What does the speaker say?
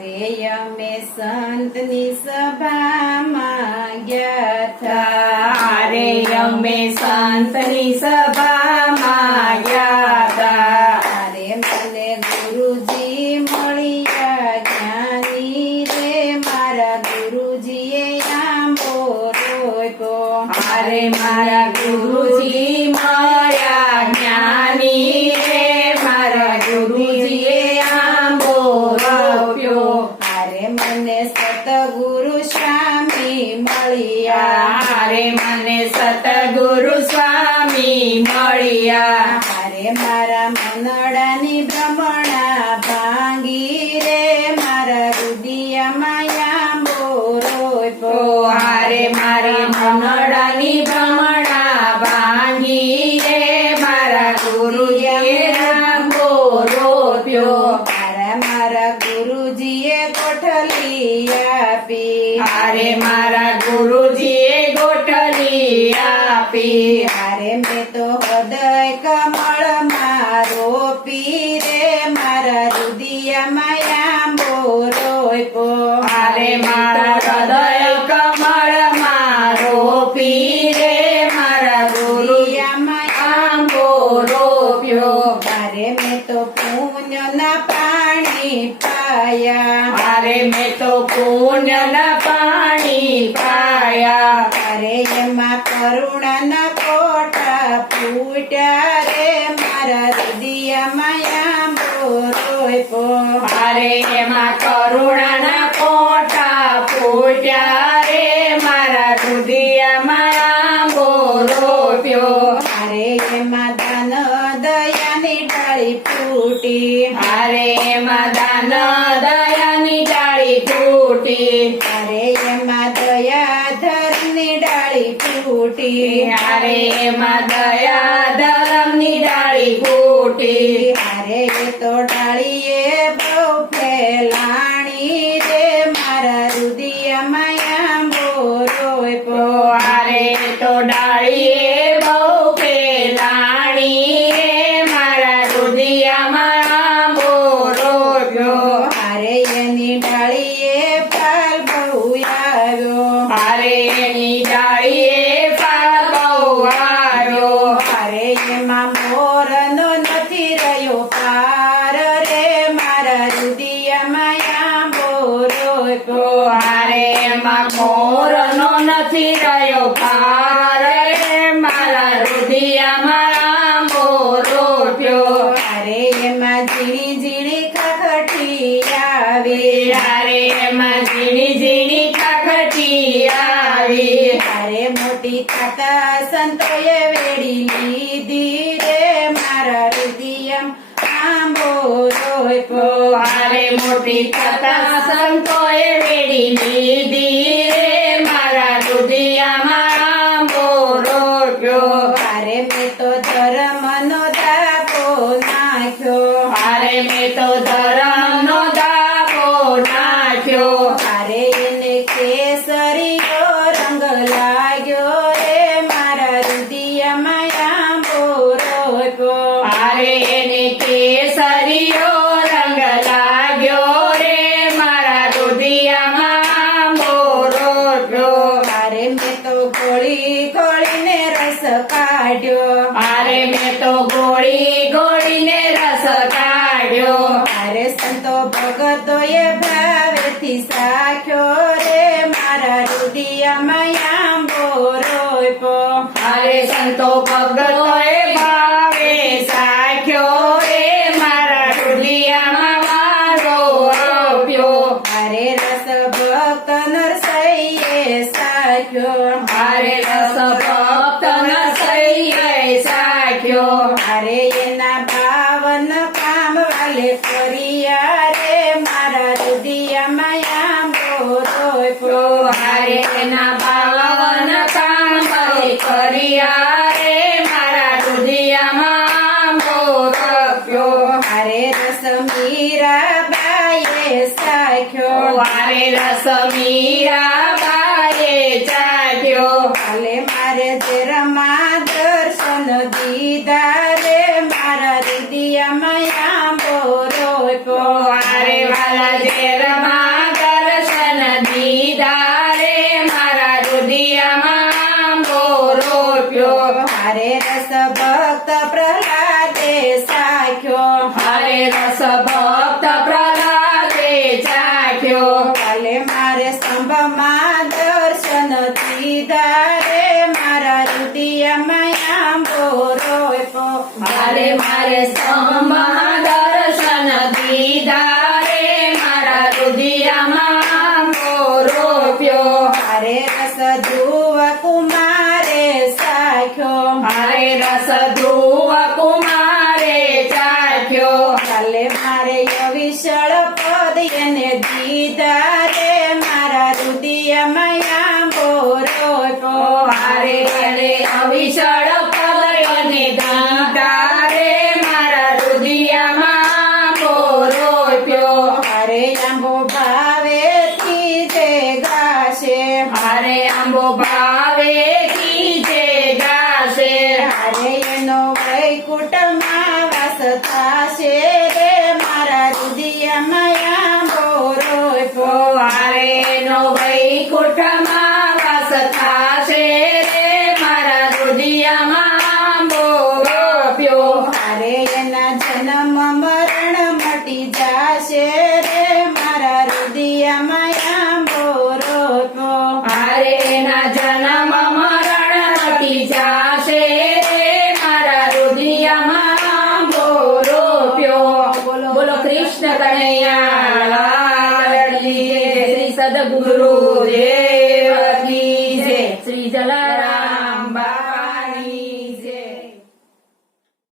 રે અમે સંતની સભામાં ગયા થા, રે અમે સંતની સભામાં ગયા તા. રે મને ગુરુજી મળ્યા જ્ઞાની રે મારા ગુરુજીએ આંબો રોપ્યો. અરે મારા ગુરુજી મળ્યા જ્ઞાની રે મારા ગુરુજીએ આંબો રોપ્યો. અરે મને સતગુરુ સ્વામી મળ્યા. અરે મને સતગુરુ સ્વામી મળ્યા. અરે મારા મનડાની ભ્રમણા ભાંગી રે મારા રુદિયામાં આંબો રોપ્યો. અરે મારી મનડાની ભ્રમણા ભાંગી રે મારા ગુરુજીએ આંબો રોપ્યો. મારા ગુરુજીએ કોઠલી આપી. અરે મારા ગુરુજીએ ગોઠલી આપી. અરે મેં તો હૃદય કમળમાં રોપી રે મારા રુદિયામાં આંબો રોપ્યો. અરે મારા હૃદય કમળમાં રોપી રે મારા ગુરુજીયામાં આંબો રોપ્યો. અરે મેં તો પુણ્યના પાણી પાયા. અરે મેં તો પુણ્યના પાણી પાયા. અરે એમાં કરુણાના કોટા ફૂટ્યા રે મારા હૃદયમાં આંબો રોપ્યો. અરે એમાં કરુણાના કોટા ફૂટ્યા રે મારા હૃદયમાં આંબો રોપ્યો. અરે એમાં દાન દયાની ડાળી ફૂટી. અરે એમાં દાન દયાની ડાળી ફૂટી. અરે એમાં દયા ધર્મની ડાળી ફૂટી. અરે એમાં દયા ધર્મની ડાળી ફૂટી. અરે એ તો ડાળીએ બહુ ફેલાણી રે મારા હૃદયમાં આંબો રોપ્યો. અરે તો ડાળીએ બહુ ફેલાણી રે મારા હૃદયમાં આંબો રોપ્યો. અરે એની ડાળીએ ફળ બહુ આવ્યો. અરે એની ડાળીએ ફળ બહુ આવ્યો. અરે એમાં મોરનો નથી રહ્યો પાર રે મારા હૃદયમાં આંબો રોપ્યો. અરે એમાં મોરનો નથી રહ્યો પાર રે મારા હૃદયમાં આંબો રોપ્યો. અરે એમાં ઝીણી ઝીણી ખખટી આવે. અરે એમાં ઝીણી ઝીણી ખખટી આવી. અરે મોટી થતા સંતોએ વેડી લીધી રે મારા હૃદયમાં આંબો રોપ્યો. અરે મોટી થતા સંતોએ વેડી લીધી રે મારા હૃદયમાં આંબો રોપ્યો. અરે મેં તો ધર્મનો દાપો નાખ્યો. અરે મેં તો ધર્મનો દાગો નાખ્યો. અરે એને કેસરીયો રંગ લાગ્યો રે મારા હૃદયમાં આંબો રોપ્યો. અરે એને કેસરીયો રંગ લાગ્યો રે મારા હૃદયમાં આંબો રોપ્યો. અરે મેં તો ગોળી ગોળીને રસ કાઢ્યો. અરે મેં તો ગોળી ગોળીને રસ કાઢ્યો. અરે સંતો ભગતોએ ભાવેથી સાખ્યો રે મારા હૃદયમાં આંબો રોપ્યો. અરે સંતો ભગતોએ ભાવે સાખ્યો રે મારા હૃદયમાં મારો રોપ્યો. અરે રસ ભક્ત નરસૈયે સાખ્યો. અરે રસ ભક્ત નરસૈયે સાખ્યો. અરે એના ભાવન કામ વાલે કર્યા રે મારા હૃદયમાં આંબો રોપ્યો. અરે એના પાવન કામ કર્યા રે મારા હૃદયમાં આંબો રોપ્યો. અરે રસ મીરાબાઈએ સાખ્યો. અરે રસ મીરાબાઈએ ચાખ્યો. ભલે મારે જેરમાં દર્શન દીધા રે મારા હૃદયમાં આંબો રોપ્યો. અરે વાલા ઝેર રુદિયામાં દર્શન દીધા રે મારા રુદિયામાં બોરોપ્યો હારે રસ ભક્ત પ્રહલાદે સાખ્યો હરે રસ ભક્ત પ્રહલાદે ચાખ્યો કાલે મારે સ્તંભમાં દર્શન દીધા રે મારા રુદિયામાં આંબો રોપ્યો મારે સ્તંભમાં દર્શન દીધા રે મારા રુદિયામાં બોરોપ્યો હારે રસ ધ્રુવ કુમારે સાખ્યો હરે રસ ધ્રુવ કુમારે ચાખ્યો કાલે મારે અવિશળ પદ એને દીધા રે મારા રુદિયામાં આંબો રોપ્યો હારે હરે અવિશળ પદયને દીધા રે મારા રુદિયામાં બોરોપ્યો હારે આંબો ભાવેથી જે ગાશે હારે આંબો ભાવે કીજે ગાશે હારે એનો વૈકુંઠમાં વાસ થાશે રે મારા રુદિયામાં આંબો રોપ્યો હારે નો વૈકુંઠમાં વાસ થાશે રે મારા રુદિયામાં બોરોપ્યો હારે એના જન્મ મરણ મટી જાશે રે મારા રુદિયામાં આંબો રોપ્યો હારે ના જન્મ મરણ મટી જાશે રે મારા રુદિયામાં બોરોપ્યો બોલો કૃષ્ણ કનૈયા